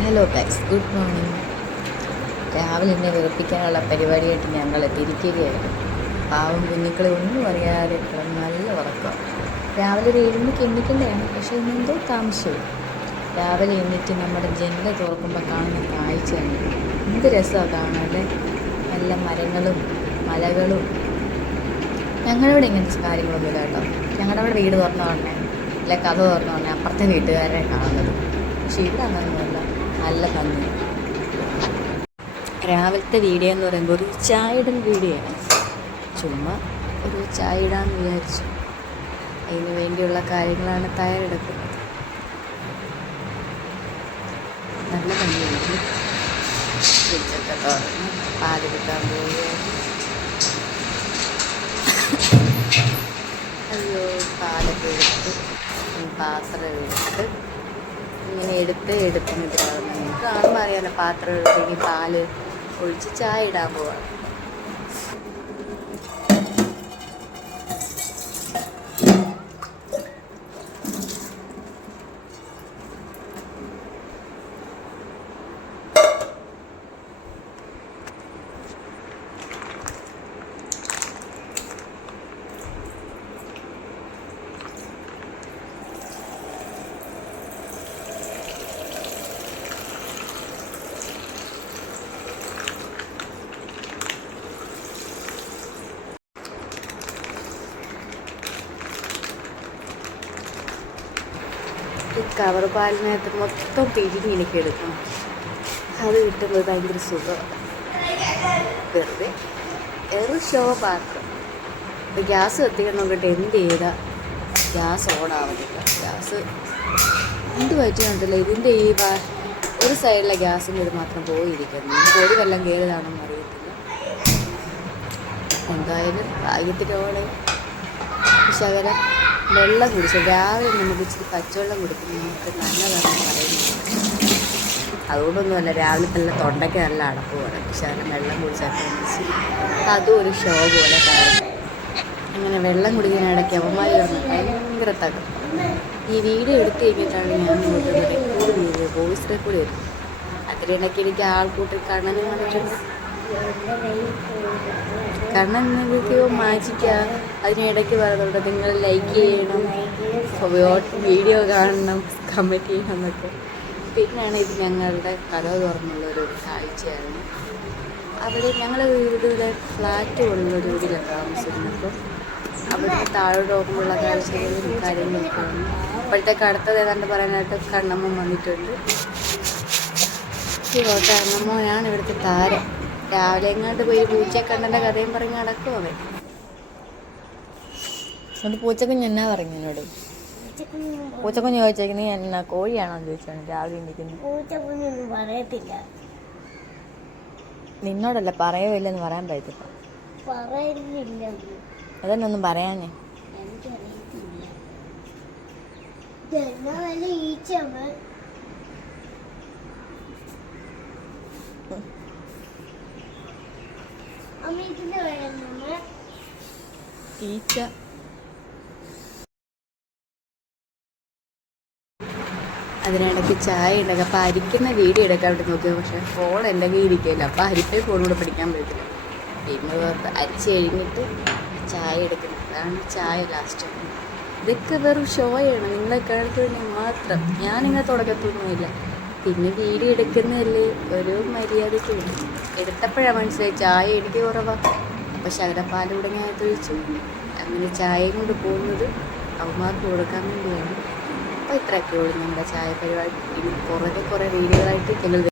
Hello guys good morning രാവിലെ എന്നെ വിറപ്പിക്കാനുള്ള പരിപാടിയായിട്ട് ഞങ്ങൾ തിരിക്കുകയായിരുന്നു പാവം കുഞ്ഞുക്കളെ ഒന്നും അറിയാതെ നല്ല ഉറക്കം. രാവിലെ ഒരു ഏഴ് മണിക്ക് എണ്ണിക്കേണ്ടതാണ് പക്ഷേ ഇന്നെന്തോ താമസവും. രാവിലെ എണ്ണിറ്റ് നമ്മുടെ ജനല തുറക്കുമ്പോൾ കാണുന്ന കാഴ്ചയാണ്. എന്ത് രസമാണ് കാണാതെ. നല്ല മരങ്ങളും മലകളും. ഞങ്ങളിവിടെ ഇങ്ങനത്തെ കാര്യങ്ങളൊന്നുമില്ല കേട്ടോ. ഞങ്ങളുടെ അവിടെ വീട് തുറന്ന ഉടനെ അല്ലെ കഥ തുറന്ന ഉടനെ അപ്പുറത്തെ വീട്ടുകാരെ കാണുന്നത്. പക്ഷേ ഇവിടെ അങ്ങനെയൊന്നുമല്ല നല്ല ഭംഗി. രാവിലത്തെ വീഡിയോ എന്ന് പറയുമ്പോൾ ഒരു ചായയുടെ വീഡിയോ ആണ് ചുമ്മാ ഒരു ചായ ഇടാന്ന് വിചാരിച്ചു. അതിന് വേണ്ടിയുള്ള കാര്യങ്ങളാണ് തയ്യാറെടുക്കുന്നത്. നല്ല ഭംഗിയായിരുന്നു. ഫ്രിഡ്ജൊക്കെ തുറന്ന് പാലെടുക്കാൻ പോവുകയായിരുന്നു. അയ്യോ പാലൊക്കെ എടുത്ത് പാത്രം എടുത്ത് ഇങ്ങനെ എടുത്ത് എടുത്ത് നിൽക്കുകയാണ് നമുക്ക് കാണുമ്പോൾ അറിയാലോ പാത്രം എടുത്തെങ്കിൽ പാൽ ഒഴിച്ച് ചായ ഇടാൻ പോവാണ് ഈ കവർ പാലിനകത്ത് മൊത്തം പിരിഞ്ഞ് എനിക്ക് എടുക്കണം അത് കിട്ടുമ്പോൾ ഭയങ്കര സുഖമാണ്. വെറുതെ എറു ഷോ പാത്രം ഗ്യാസ് കത്തിക്കാൻ നോക്കിയിട്ട് എന്ത് ചെയ്താൽ ഗ്യാസ് ഓണാവുന്നില്ല ഗ്യാസ് എന്ത് പറ്റുന്നുണ്ടല്ലോ ഇതിന്റെ ഈ ഒരു സൈഡിലെ ഗ്യാസിന്റെ ഇത് മാത്രം പോയിരിക്കുന്നു. പൊടി വെള്ളം കയറിയതാണെന്ന് അറിയത്തില്ല. എന്തായാലും ഭാഗ്യത്തിനോടെ ശകലം വെള്ളം കുടിച്ചു. രാവിലെ നമുക്ക് ഇച്ചിരി പച്ചവെള്ളം കുടിക്കുന്നത് നമുക്ക് നല്ലതാണെന്ന് പറയുന്നത് അതുകൊണ്ടൊന്നുമല്ല രാവിലെ തന്നെ തൊണ്ടയ്ക്ക് നല്ല അടപ്പ് പോലെ ശകലം വെള്ളം കുടിച്ചാൽ അതും ഒരു ഷോ പോലെ കാണും. അങ്ങനെ വെള്ളം കുടിക്കാനിടയ്ക്ക് അവന്മാരി ഭയങ്കര തകർക്കും. ഈ വീഡിയോ എടുത്തു കഴിഞ്ഞിട്ടാണ് ഞാൻ ഇങ്ങോട്ട് റെക്കോർഡ് വീഡിയോ വോയിസ് റെക്കോർഡ് ചെയ്തത്. അതിനിടയ്ക്ക് എനിക്ക് ആൾക്കൂട്ടിൽ കണ്ണനും വന്നിട്ടുണ്ട്. കാരണം നിങ്ങൾക്ക് മാജിക്ക അതിനിടയ്ക്ക് പറയുന്നുണ്ട് നിങ്ങൾ ലൈക്ക് ചെയ്യണം വീഡിയോ കാണണം കമന്റ് ചെയ്യണം എന്നൊക്കെ. പിന്നെയാണ് ഇത് ഞങ്ങളുടെ കഥ തുറന്നുള്ളൊരു കാഴ്ചയായിരുന്നു അവിടെ ഞങ്ങൾ വീടുകളിലെ ഫ്ലാറ്റ് ഉള്ളൊരു വീട്ടിലാണ് താമസിക്കുന്നത്. അപ്പം അവിടെ താഴോട്ട് നോക്കുമ്പോഴുള്ള കാഴ്ചകളും കാര്യങ്ങളൊക്കെയാണ്. അപ്പോഴത്തേക്ക് അടുത്തത് ഏതാണ്ട് പറയാനായിട്ട് കണ്ണമ്മ വന്നിട്ടുണ്ട്. ഈ കോട്ടെ കണ്ണമ്മയാണ് ഇവിടുത്തെ താരം. രാവിലെ എങ്ങാണ്ട് പോയി പൂച്ചക്കണ്ണന്റെ കഥയും പറഞ്ഞ് നടക്കും അവൻ. അത് പൂച്ചക്കുഞ്ഞ് എന്നാ പറഞ്ഞു എന്നോട്? പൂച്ചക്കുഞ്ഞ് ചോദിച്ചേക്കുന്നത് എന്നാ കോഴിയാണോ എന്ന് ചോദിച്ചാണ് രാവിലെ എണീക്കുന്നത് പൂച്ചക്കുഞ്ഞൊന്നും പറയത്തില്ല. നിന്നോടല്ല പറയുമില്ലെന്ന് പറയാൻ പറ്റത്തില്ല. പറയുന്നില്ല അതന്നെ ഒന്നും പറയാനേ. എനിക്കറിയത്തില്ല. ഈച്ച അതിനിടയ്ക്ക് ചായ ഉണ്ടാക്കുക അപ്പോൾ അരിക്കുന്ന വീഡിയോ എടുക്കാൻ വേണ്ടി നോക്കിയത് പക്ഷേ ഫോൺ എന്റെ കയ്യിൽ ഇരിക്കില്ല അപ്പോൾ അരിപ്പേ ഫോണിലൂടെ പഠിക്കാൻ പറ്റില്ല പിന്നെ വേർത്ത് അരിച്ച് കഴിഞ്ഞിട്ട് ചായ എടുക്കുന്നത് അതാണ് ചായ ലാസ്റ്റ് ഇതൊക്കെ വെറും ഷോയാണ് നിങ്ങളെ കേൾക്കുന്നതിന് മാത്രം. ഞാനിങ്ങനെ തുടക്കത്തൊന്നുമില്ല. പിന്നെ വീഡിയോ എടുക്കുന്നതല്ലേ? ഒരു മര്യാദയ്ക്ക് വേണ്ടി എടുത്തപ്പോഴാണ് മനസ്സിലായി ചായ എനിക്ക് കുറവാണ് അപ്പോൾ ശകലപ്പാലൂടെ ഞാൻ ഒഴിച്ചു. അങ്ങനെ ചായയും കൊണ്ട് പോകുന്നത് അവന്മാർക്ക് കൊടുക്കാൻ വേണ്ടിയാണ്. അപ്പോൾ ഇത്രയൊക്കെ ഉള്ളൂ നമ്മുടെ ചായ പരിപാടി. കുറേ കുറേ വീഡിയോകളായിട്ട് ഞങ്ങൾ